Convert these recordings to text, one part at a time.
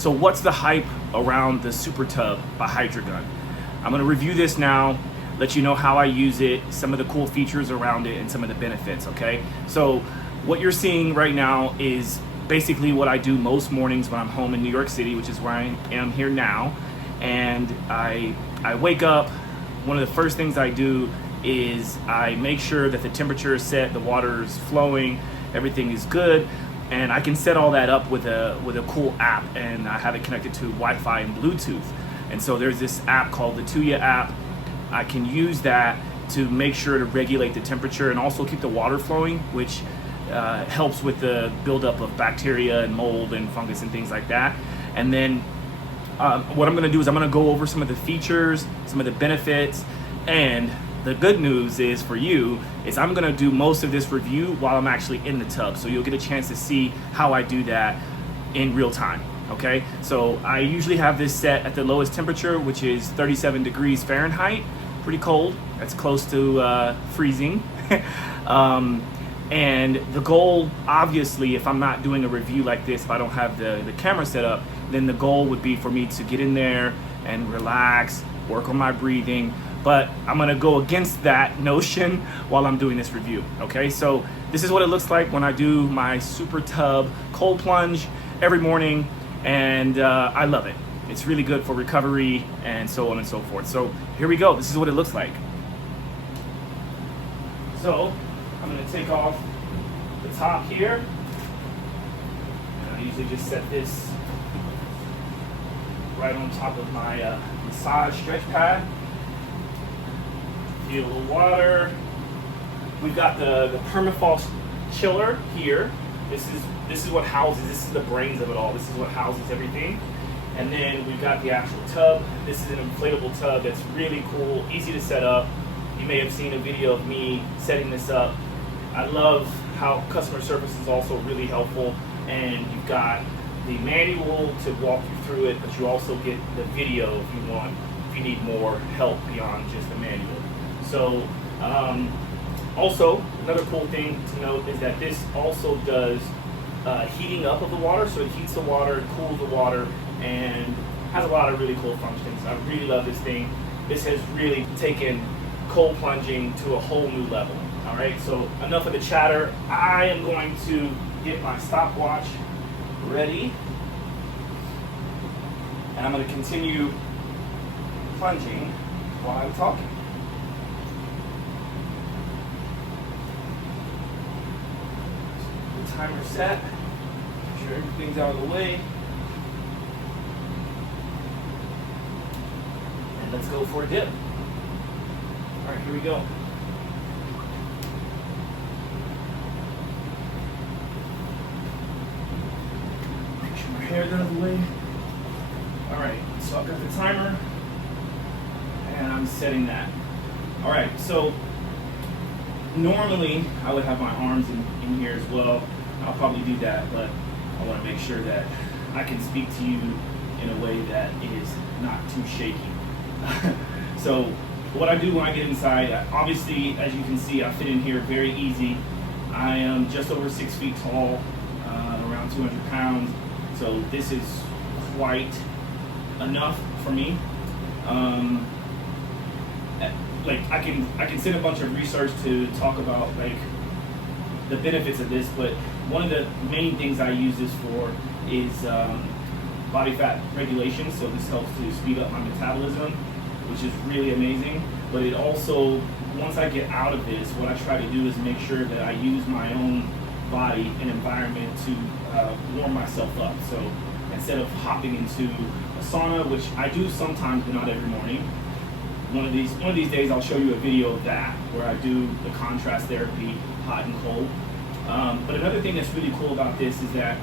So what's the hype around the Supertub by Hydrogun? I'm gonna review this now, let you know how I use it, some of the cool features around it, and some of the benefits, okay? So what you're seeing right now is basically what I do most mornings when I'm home in New York City, which is where I am here now. And I wake up, one of the first things I do is I make sure that the temperature is set, the water is flowing, everything is good. And I can set all that up with a cool app, and I have it connected to Wi-Fi and Bluetooth. And so there's this app called the Tuya app. I can use that to make sure to regulate the temperature and also keep the water flowing, which helps with the buildup of bacteria and mold and fungus and things like that. And then what I'm gonna do is I'm gonna go over some of the features, some of the benefits, and the good news is for you is I'm gonna do most of this review while I'm actually in the tub. So you'll get a chance to see how I do that in real time, okay? So I usually have this set at the lowest temperature, which is 37 degrees Fahrenheit, pretty cold. That's close to freezing. And the goal, obviously, if I'm not doing a review like this, if I don't have the camera set up, then the goal would be for me to get in there and relax, work on my breathing. But I'm gonna go against that notion while I'm doing this review, okay? So this is what it looks like when I do my Supertub cold plunge every morning, and I love it. It's really good for recovery and so on and so forth. So here we go, this is what it looks like. So I'm gonna take off the top here, and I usually just set this right on top of my massage stretch pad. Feel a little water. We've got the Permafrost Chiller here. This is what houses, this is the brains of it all. This is what houses everything. And then we've got the actual tub. This is an inflatable tub that's really cool, easy to set up. You may have seen a video of me setting this up. I love how customer service is also really helpful, and you've got the manual to walk you through it, but you also get the video if you need more help beyond just the manual. So also another cool thing to note is that this also does heating up of the water. So it heats the water, it cools the water, and has a lot of really cool functions. I really love this thing. This has really taken cold plunging to a whole new level. All right, so enough of the chatter. I am going to get my stopwatch ready, and I'm going to continue plunging while I'm talking. The timer set. Make sure everything's out of the way. And let's go for a dip. All right, here we go. Make sure my hair's out of the way. All right, so I've got the timer, and I'm setting that. All right, so normally I would have my arms in here as well. I'll probably do that, but I want to make sure that I can speak to you in a way that is not too shaky. So what I do when I get inside, obviously, as you can see, I fit in here very easy. I am just over 6 feet tall, around 200 pounds. So this is quite enough for me. Like I can send a bunch of research to talk about like the benefits of this, but one of the main things I use this for is body fat regulation. So this helps to speed up my metabolism, which is really amazing. But it also, once I get out of this, what I try to do is make sure that I use my own body and environment to warm myself up. So instead of hopping into a sauna, which I do sometimes, but not every morning, one of these days I'll show you a video of that, where I do the contrast therapy, hot and cold. But another thing that's really cool about this is that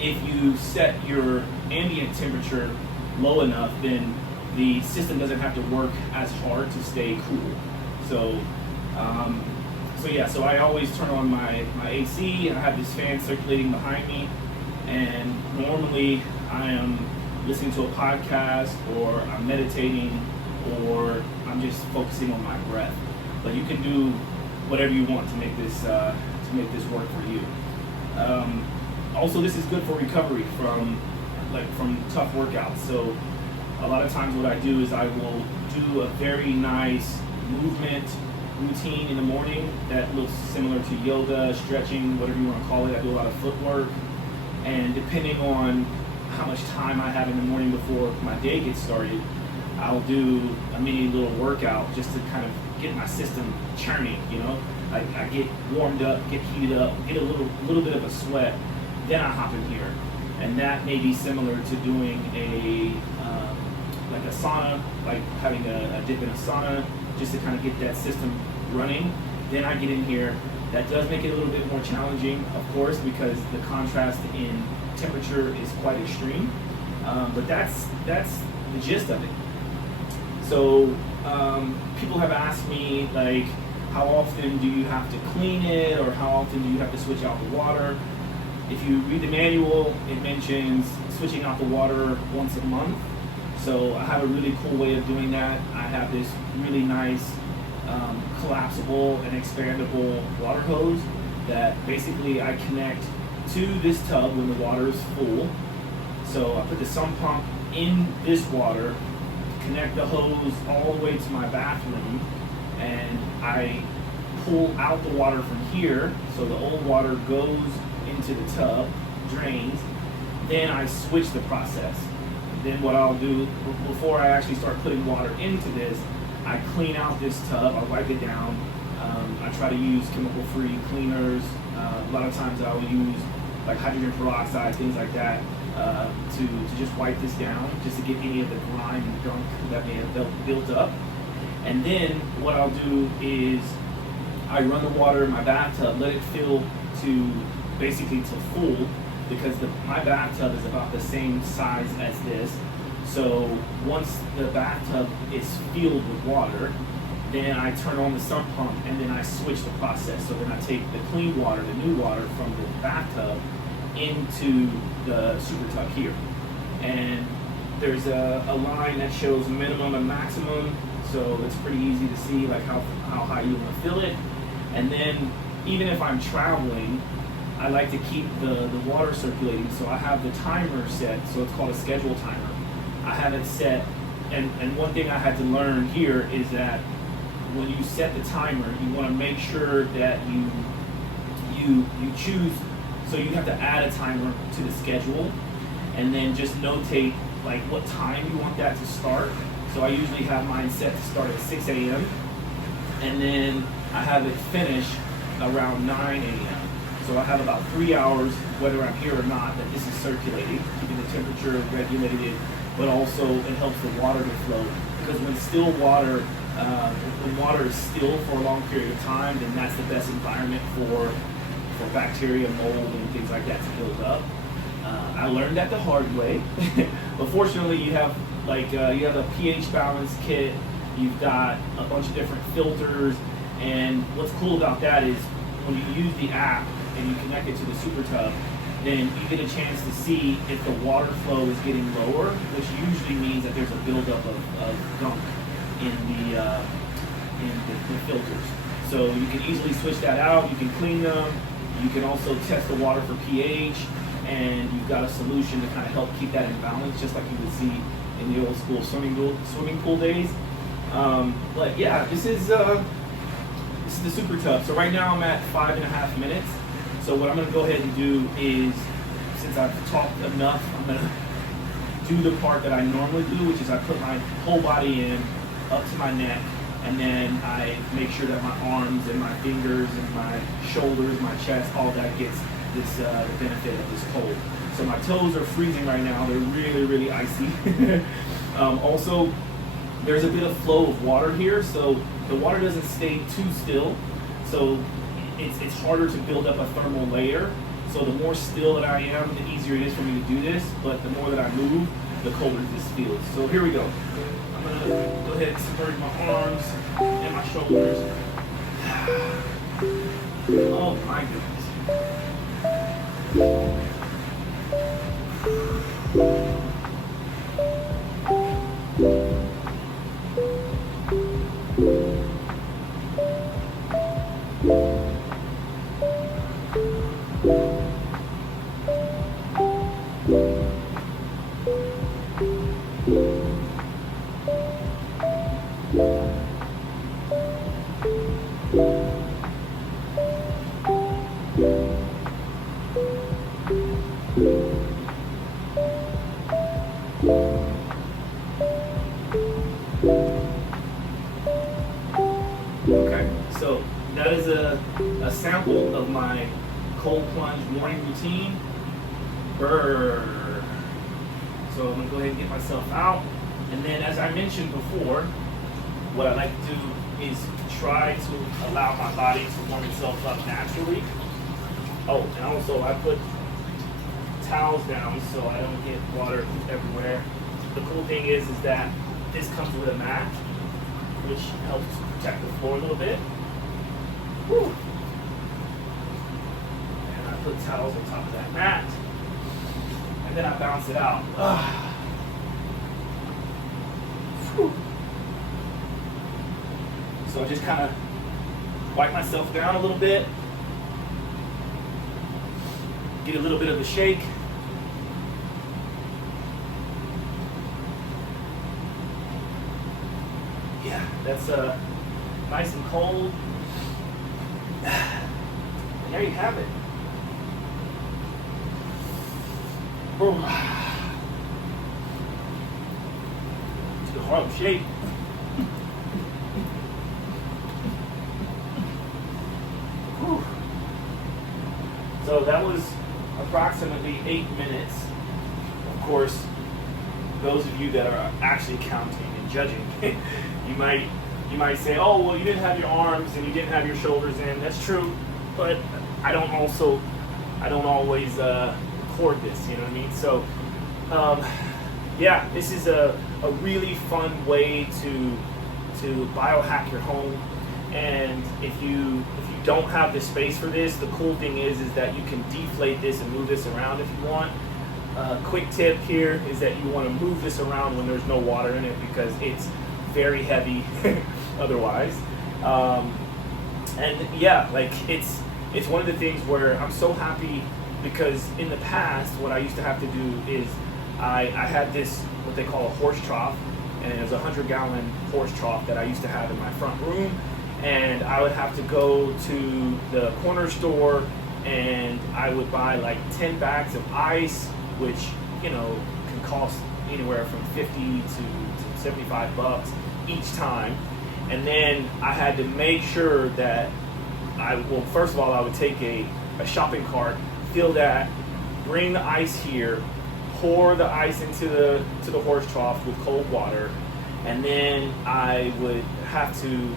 if you set your ambient temperature low enough, then the system doesn't have to work as hard to stay cool. So I always turn on my AC, and I have this fan circulating behind me, and normally I am listening to a podcast, or I'm meditating, or I'm just focusing on my breath. But you can do whatever you want to make this work for you. Also, this is good for recovery from like from tough workouts. So a lot of times what I do is I will do a very nice movement routine in the morning that looks similar to yoga, stretching, whatever you want to call it. I do a lot of footwork, and depending on how much time I have in the morning before my day gets started, I'll do a mini little workout just to kind of get my system churning, you know. I get warmed up, get heated up, get a little bit of a sweat, then I hop in here. And that may be similar to doing like a sauna, like having a dip in a sauna, just to kind of get that system running. Then I get in here. That does make it a little bit more challenging, of course, because the contrast in temperature is quite extreme. But that's the gist of it. So people have asked me, like, how often do you have to clean it, or how often do you have to switch out the water? If you read the manual, it mentions switching out the water once a month. So I have a really cool way of doing that. I have this really nice collapsible and expandable water hose that basically I connect to this tub when the water is full. So I put the sump pump in this water, connect the hose all the way to my bathroom, and I pull out the water from here, so the old water goes into the tub, drains. Then I switch the process. Then what I'll do, before I actually start putting water into this, I clean out this tub, I wipe it down. I try to use chemical-free cleaners. A lot of times I will use like hydrogen peroxide, things like that, to just wipe this down, just to get any of the grime and gunk that may have built up. And then what I'll do is I run the water in my bathtub, let it fill to basically to full, because my bathtub is about the same size as this. So once the bathtub is filled with water, then I turn on the sump pump, and then I switch the process. So then I take the clean water, the new water from the bathtub, into the Supertub here. And there's a line that shows minimum and maximum, so it's pretty easy to see like how high you want to fill it. And then even if I'm traveling, I like to keep the water circulating, so I have the timer set, so it's called a schedule timer. I have it set, and one thing I had to learn here is that when you set the timer, you want to make sure that you choose, so you have to add a timer to the schedule, and then just notate like what time you want that to start. So I usually have mine set to start at 6 a.m. and then I have it finish around 9 a.m. So I have about 3 hours, whether I'm here or not, that this is circulating, keeping the temperature regulated, but also it helps the water to flow. Because when still water, when water is still for a long period of time, then that's the best environment for bacteria, mold, and things like that to build up. I learned that the hard way, but fortunately you have you have a pH balance kit, you've got a bunch of different filters, and what's cool about that is when you use the app and you connect it to the Supertub, then you get a chance to see if the water flow is getting lower, which usually means that there's a buildup of gunk in the filters. So you can easily switch that out, you can clean them, you can also test the water for pH, and you've got a solution to kind of help keep that in balance, just like you would see in the old school swimming pool days. But yeah, this is the Supertub. So right now I'm at 5.5 minutes. So what I'm going to go ahead and do is, since I've talked enough, I'm going to do the part that I normally do, which is I put my whole body in up to my neck, and then I make sure that my arms and my fingers and my shoulders, my chest, all that gets this the benefit of this cold. So my toes are freezing right now. They're really, really icy. Also, there's a bit of flow of water here, so the water doesn't stay too still. So it's harder to build up a thermal layer. So the more still that I am, the easier it is for me to do this. But the more that I move, the colder this feels. So here we go. I'm gonna go ahead and submerge my arms and my shoulders. Oh my goodness. Okay, so that is a sample of my cold plunge morning routine. Brrr. So I'm gonna go ahead and get myself out. And then, as I mentioned before, what I like to do is try to allow my body to warm itself up naturally. Oh, and also I put towels down so I don't get water everywhere. The cool thing is that this comes with a mat, which helps protect the floor a little bit. Whew. And I put towels on top of that mat, and then I bounce it out. So I just kind of wipe myself down a little bit, get a little bit of a shake. Yeah, that's nice and cold. And there you have it. Boom. It's a Harlem Shake. Whew. So that was approximately 8 minutes. Of course, those of you that are actually counting and judging, you might say, oh, well, you didn't have your arms and you didn't have your shoulders in. That's true, but I don't always record this, you know what I mean? So, yeah, this is a really fun way to biohack your home. And if you don't have the space for this, the cool thing is that you can deflate this and move this around if you want. Quick tip here is that you want to move this around when there's no water in it because it's very heavy otherwise. And yeah, like it's one of the things where I'm so happy because in the past what I used to have to do is I had this what they call a horse trough, and it was a 100-gallon horse trough that I used to have in my front room, and I would have to go to the corner store and I would buy like 10 bags of ice, which can cost anywhere from 50 to 75 bucks each time. And then I had to make sure that first of all, I would take a shopping cart, fill that, bring the ice here, pour the ice into the horse trough with cold water, and then I would have to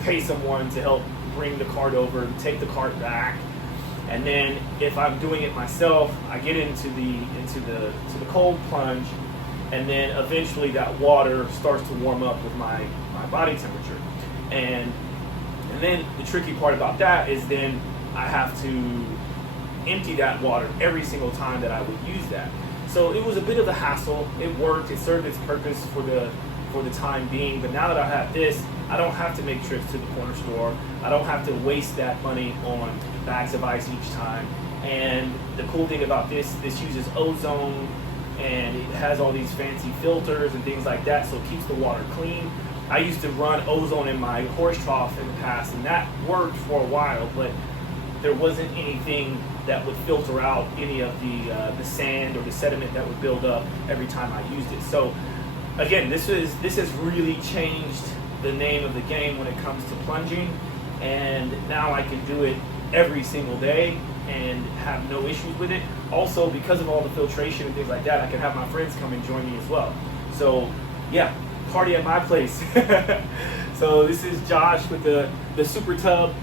pay someone to help bring the cart over, take the cart back. And then if I'm doing it myself, I get into the cold plunge, and then eventually that water starts to warm up with my body temperature. And then the tricky part about that is then I have to empty that water every single time that I would use that. So it was a bit of a hassle. It worked. It served its purpose for the time being. But now that I have this, I don't have to make trips to the corner store. I don't have to waste that money on bags of ice each time. And the cool thing about this uses ozone, and it has all these fancy filters and things like that, so it keeps the water clean. I used to run ozone in my horse trough in the past, and that worked for a while, but there wasn't anything that would filter out any of the sand or the sediment that would build up every time I used it. So again, this has really changed the name of the game when it comes to plunging, and now I can do it every single day and have no issues with it. Also, because of all the filtration and things like that, I can have my friends come and join me as well. So yeah, party at my place. So this is Josh with the Supertub.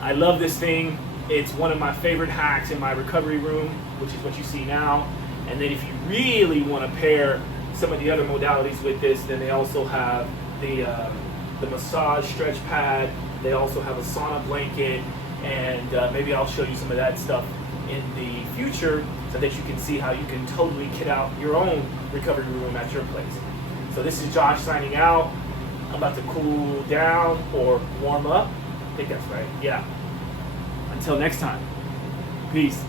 I love this thing. It's one of my favorite hacks in my recovery room, which is what you see now. And then if you really want to pair some of the other modalities with this, then they also have the massage stretch pad. They also have a sauna blanket, and maybe I'll show you some of that stuff in the future so that you can see how you can totally kit out your own recovery room at your place. So this is Josh signing out. I'm about to cool down or warm up. I think that's right. Yeah. Until next time. Peace.